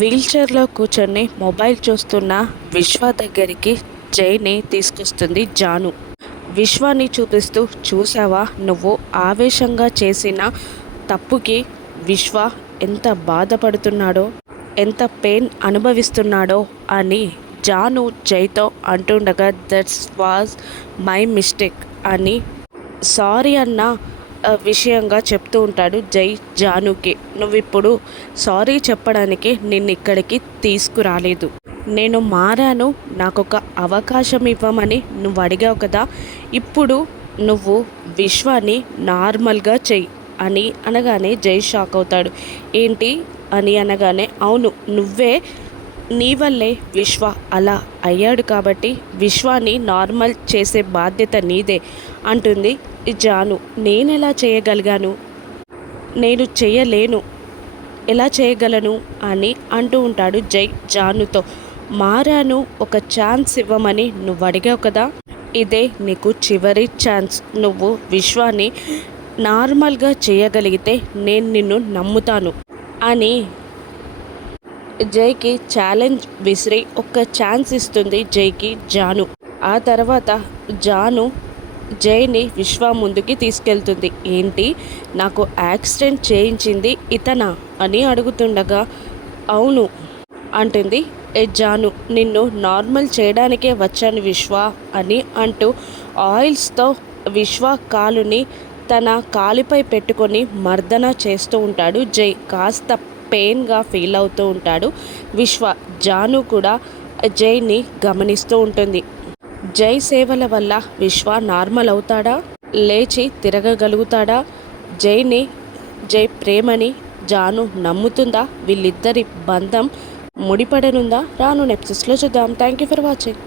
వీల్చైర్లో కూర్చొని మొబైల్ చూస్తున్న విశ్వ దగ్గరికి జైని తీసుకొస్తుంది జాను. విశ్వాన్ని చూపిస్తూ, చూసావా నువ్వు ఆవేశంగా చేసిన తప్పుకి విశ్వ ఎంత బాధపడుతున్నాడో, ఎంత పెయిన్ అనుభవిస్తున్నాడో అని జాను జైతో అంటుండగా, దట్స్ వాజ్ మై మిస్టేక్ అని సారీ అన్న విషయంగా చెప్తూ ఉంటాడు జై జానుకి. నువ్విప్పుడు సారీ చెప్పడానికి నిన్ను ఇక్కడికి తీసుకురాలేదు, నేను మారాను, నాకొక అవకాశం ఇవ్వమని నువ్వు అడిగావు కదా, ఇప్పుడు నువ్వు విశ్వాన్ని నార్మల్గా చెయ్యి అని అనగానే జై షాక్ అవుతాడు. ఏంటి అని అనగానే, అవును నువ్వే, నీ వల్లే విశ్వ అలా అయ్యాడు కాబట్టి విశ్వాన్ని నార్మల్ చేసే బాధ్యత నీదే అంటుంది జాను. నేనెలా చేయగలిగాను, నేను చేయలేను, ఎలా చేయగలను అని అంటూ ఉంటాడు జై జానుతో. మారాను, ఒక ఛాన్స్ ఇవ్వమని నువ్వు అడిగావు కదా, ఇదే నీకు చివరి ఛాన్స్. నువ్వు విశ్వాన్ని నార్మల్గా చేయగలిగితే నేను నిన్ను నమ్ముతాను అని జైకి ఛాలెంజ్ విసిరి ఒక ఛాన్స్ ఇస్తుంది జైకి జాను. ఆ తర్వాత జాను జైని విశ్వ ముందుకి తీసుకెళ్తుంది. ఏంటి, నాకు యాక్సిడెంట్ చేయించింది ఇతనా అని అడుగుతుండగా, అవును అంటుంది జాను. నిన్ను నార్మల్ చేయడానికే వచ్చాను విశ్వ అని అంటూ ఆయిల్స్తో విశ్వ కాలుని తన కాలుపై పెట్టుకొని మర్దన చేస్తూ ఉంటాడు జై. కాస్త పెయిన్గా ఫీల్ అవుతూ ఉంటాడు విశ్వ. జాను కూడా జైని గమనిస్తూ ఉంటుంది. జై సేవల వల్ల విశ్వ నార్మల్ అవుతాడా, లేచి తిరగగలుగుతాడా, జై ప్రేమని జాను నమ్ముతుందా, వీళ్ళిద్దరి బంధం ముడిపడనుందా, రాను ఎపిసోడ్స్లో చూద్దాం. Thank you for watching.